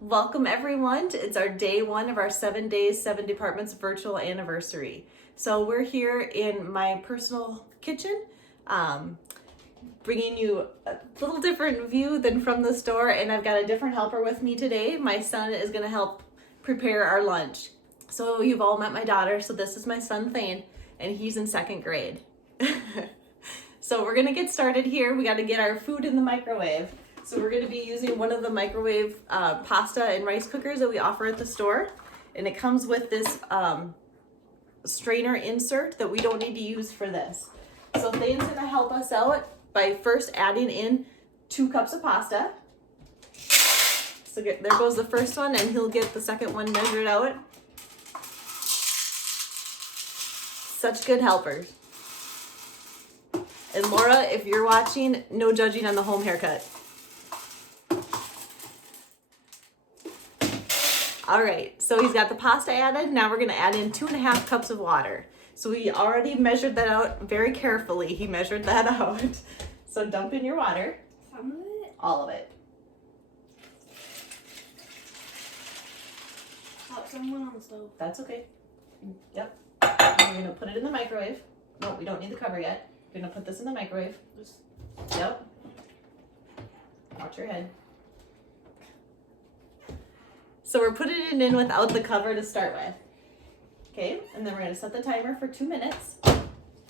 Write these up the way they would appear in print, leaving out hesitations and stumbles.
Welcome everyone. It's our day one of our 7 days, 7 departments virtual anniversary. So we're here in my personal kitchen, bringing you a little different view than from the store, and I've got a different helper with me today. My son is going to help prepare our lunch. So you've all met my daughter, so this is my son Thane, and he's in 2nd grade. So we're going to get started here. We got to get our food in the microwave. So we're going to be using one of the microwave pasta and rice cookers that we offer at the store. And it comes with this strainer insert that we don't need to use for this. So Thane's going to help us out by first adding in 2 cups of pasta. So there goes the first one, and he'll get the second one measured out. Such good helpers. And Laura, if you're watching, no judging on the home haircut. All right, so he's got the pasta added. Now we're gonna add in 2.5 cups of water. So we already measured that out very carefully. He measured that out. So dump in your water. Some of it? All of it. Oh, someone on the stove. That's okay. Yep. We're gonna put it in the microwave. No, we don't need the cover yet. We're gonna put this in the microwave. Yep. Watch your head. So we're putting it in without the cover to start with. Okay, and then we're gonna set the timer for 2 minutes.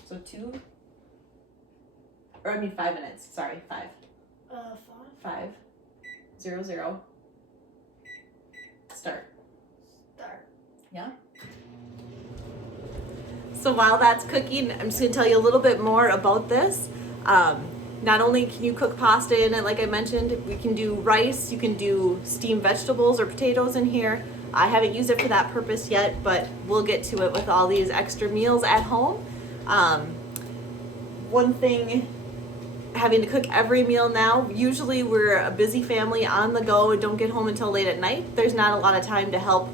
So 5 minutes, sorry, 5. 5, 0, 0. Start. Yeah? So while that's cooking, I'm just gonna tell you a little bit more about this. Not only can you cook pasta in it, like I mentioned, we can do rice, you can do steamed vegetables or potatoes in here. I haven't used it for that purpose yet, but we'll get to it with all these extra meals at home. One thing, having to cook every meal now, usually we're a busy family on the go and don't get home until late at night. There's not a lot of time to help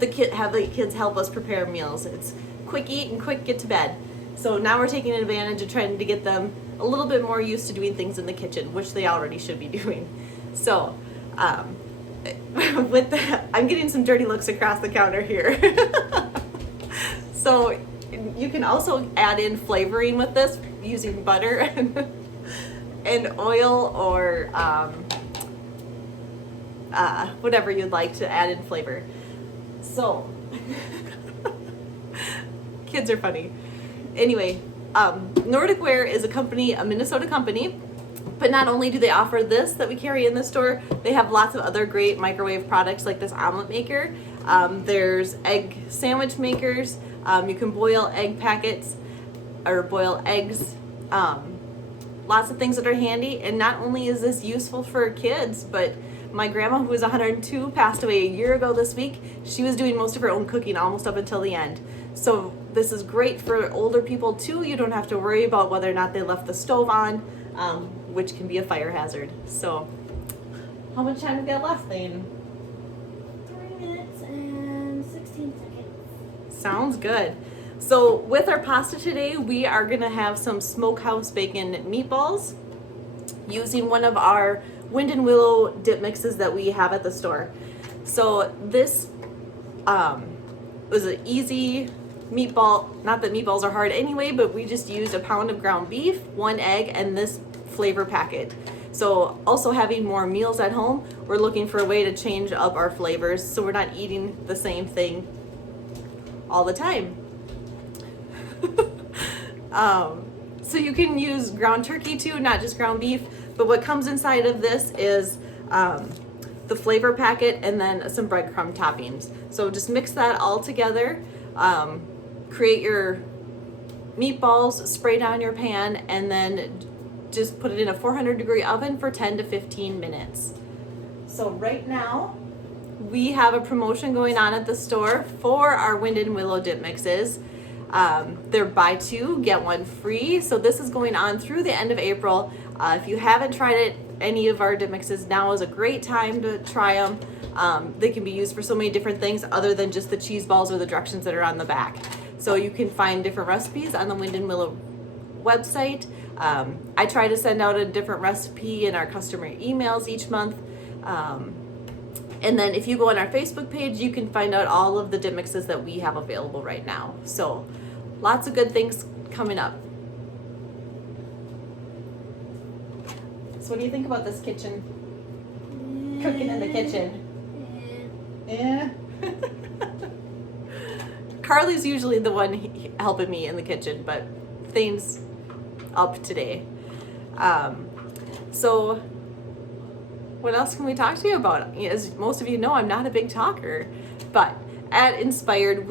have the kids help us prepare meals. It's quick eat and quick get to bed. So now we're taking advantage of trying to get them a little bit more used to doing things in the kitchen, which they already should be doing. So with that, I'm getting some dirty looks across the counter here. So you can also add in flavoring with this using butter and oil or whatever you'd like to add in flavor. So kids are funny. Anyway, Nordicware is a Minnesota company, but not only do they offer this that we carry in the store, they have lots of other great microwave products like this omelet maker. There's egg sandwich makers. You can boil egg packets or boil eggs. Lots of things that are handy. And not only is this useful for kids, but my grandma, who was 102, passed away a year ago this week. She was doing most of her own cooking almost up until the end. So this is great for older people too. You don't have to worry about whether or not they left the stove on, which can be a fire hazard. So how much time we got left, Thane? 3 minutes and 16 seconds. Sounds good. So with our pasta today, we are gonna have some smokehouse bacon meatballs using one of our wind and willow dip mixes that we have at the store. So this was an easy meatball, not that meatballs are hard anyway, but we just used a pound of ground beef, 1 egg, and this flavor packet. So also having more meals at home, we're looking for a way to change up our flavors so we're not eating the same thing all the time. So you can use ground turkey too, not just ground beef, but what comes inside of this is the flavor packet and then some breadcrumb toppings. So just mix that all together. Create your meatballs, spray down your pan, and then just put it in a 400-degree oven for 10 to 15 minutes. So right now, we have a promotion going on at the store for our wind and willow dip mixes. They're buy 2, get 1 free. So this is going on through the end of April. If you haven't tried it, any of our dip mixes, now is a great time to try them. They can be used for so many different things other than just the cheese balls or the directions that are on the back. So you can find different recipes on the Wind and Willow website. I try to send out a different recipe in our customer emails each month. And then if you go on our Facebook page, you can find out all of the dip mixes that we have available right now. So lots of good things coming up. So what do you think about this kitchen? Cooking in the kitchen? Yeah. Carly's usually the one helping me in the kitchen, but Thane's up today. So what else can we talk to you about? As most of you know, I'm not a big talker, but at Inspired,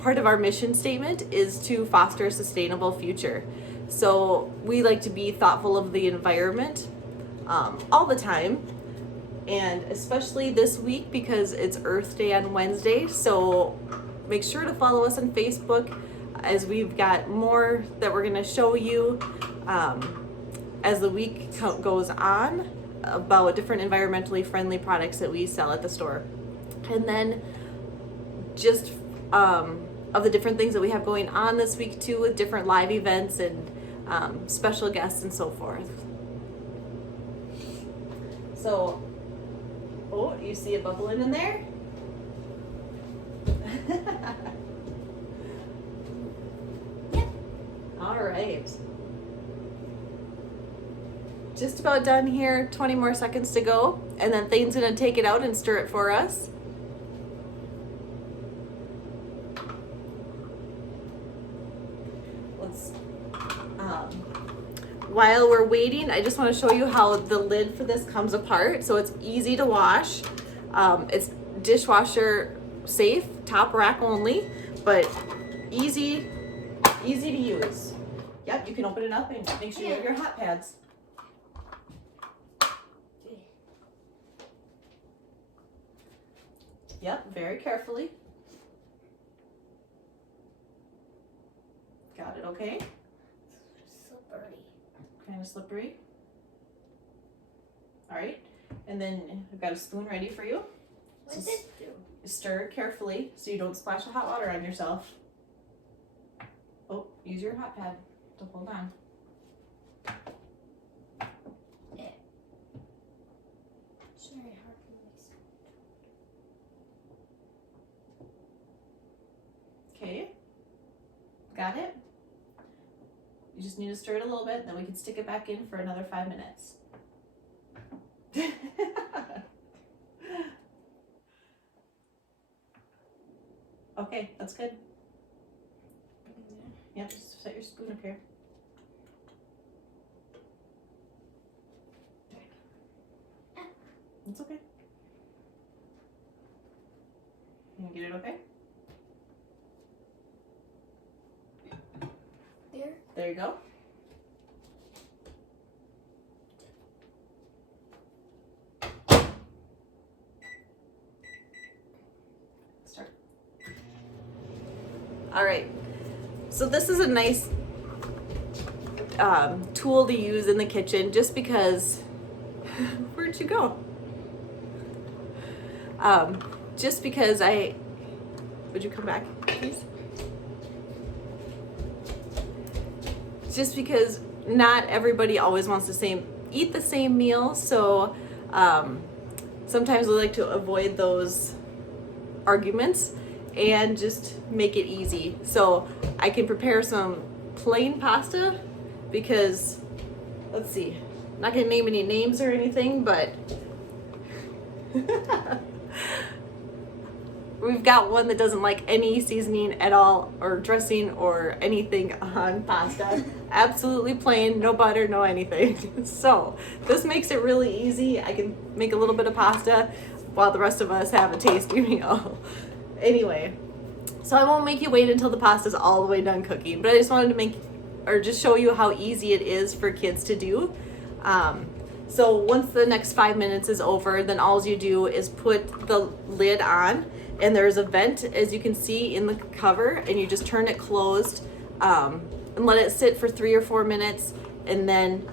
part of our mission statement is to foster a sustainable future. So we like to be thoughtful of the environment all the time, and especially this week because it's Earth Day on Wednesday. So make sure to follow us on Facebook, as we've got more that we're going to show you as the week goes on about different environmentally friendly products that we sell at the store. And then just of the different things that we have going on this week too, with different live events and special guests and so forth. So, oh, you see it bubbling in there? Yep. All right. Just about done here, 20 more seconds to go, and then Thane's gonna take it out and stir it for us. While we're waiting, I just want to show you how the lid for this comes apart. So it's easy to wash. It's dishwasher safe, top rack only, but easy to use. Yep, you can open it up and make sure you have your hot pads. Yep, very carefully. Got it, okay? Slippery. Kind of slippery. All right, and then I've got a spoon ready for you. What does this do? Stir carefully so you don't splash the hot water on yourself. Oh, use your hot pad to hold on. It's very hard to mix. Okay, got it? You just need to stir it a little bit, then we can stick it back in for another 5 minutes. Okay, that's good. Yep, just set your spoon up here. It's okay. Can you get it okay? There you go. Start. All right. So this is a nice tool to use in the kitchen, just because. Where'd you go? Just because would you come back, please? Just because not everybody always wants to eat the same meal, so sometimes we like to avoid those arguments and just make it easy. So I can prepare some plain pasta because, let's see, I'm not gonna name any names or anything, but we've got one that doesn't like any seasoning at all, or dressing or anything on pasta. Absolutely plain, no butter, no anything. So this makes it really easy. I can make a little bit of pasta while the rest of us have a tasty meal. Anyway, so I won't make you wait until the pasta's all the way done cooking, but I just wanted to just show you how easy it is for kids to do. So once the next 5 minutes is over, then all you do is put the lid on, and there's a vent, as you can see in the cover, and you just turn it closed and let it sit for 3 or 4 minutes, and then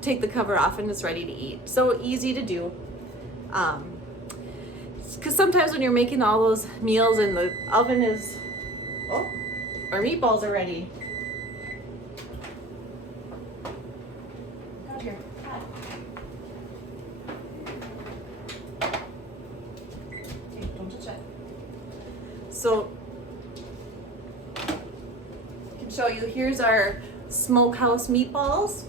take the cover off, and it's ready to eat. So easy to do. Because sometimes when you're making all those meals and the oven is, oh, our meatballs are ready. Here. So I can show you, here's our smokehouse meatballs,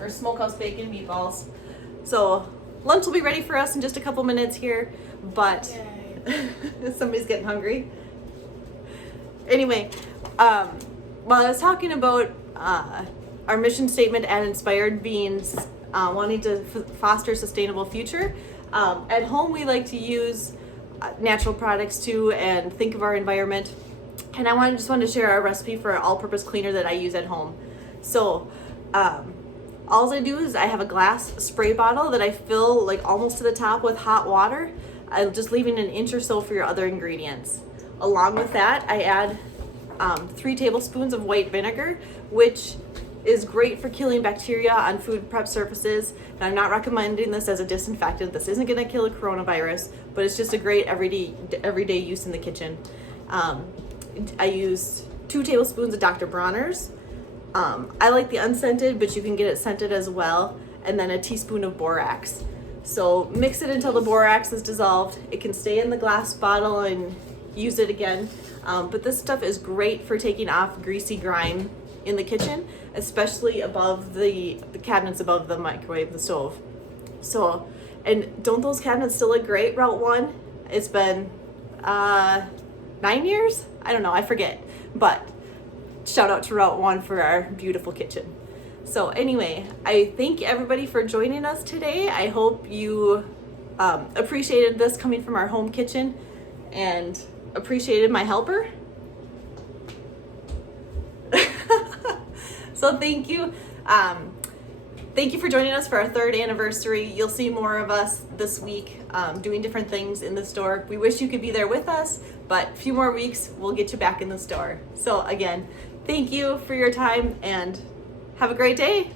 or smokehouse bacon meatballs. So lunch will be ready for us in just a couple minutes here, but somebody's getting hungry. Anyway, while I was talking about our mission statement at Inspired being wanting to foster a sustainable future, at home we like to use natural products too and think of our environment. And I just wanted to share our recipe for an all-purpose cleaner that I use at home. So all I do is I have a glass spray bottle that I fill like almost to the top with hot water. I'm just leaving an inch or so for your other ingredients. Along with that, I add 3 tablespoons of white vinegar, which is great for killing bacteria on food prep surfaces. And I'm not recommending this as a disinfectant. This isn't going to kill a coronavirus, but it's just a great everyday use in the kitchen. I use 2 tablespoons of Dr. Bronner's. I like the unscented, but you can get it scented as well. And then a teaspoon of borax. So mix it until the borax is dissolved. It can stay in the glass bottle and use it again. But this stuff is great for taking off greasy grime in the kitchen, especially above the cabinets above the microwave, the stove. So, and don't those cabinets still look great, Route 1? It's been 9 years? I don't know, I forget. But shout out to Route 1 for our beautiful kitchen. So anyway, I thank everybody for joining us today. I hope you appreciated this coming from our home kitchen and appreciated my helper. So thank you. Thank you for joining us for our 3rd anniversary. You'll see more of us this week doing different things in the store. We wish you could be there with us, but a few more weeks, we'll get you back in the store. So again, thank you for your time and have a great day.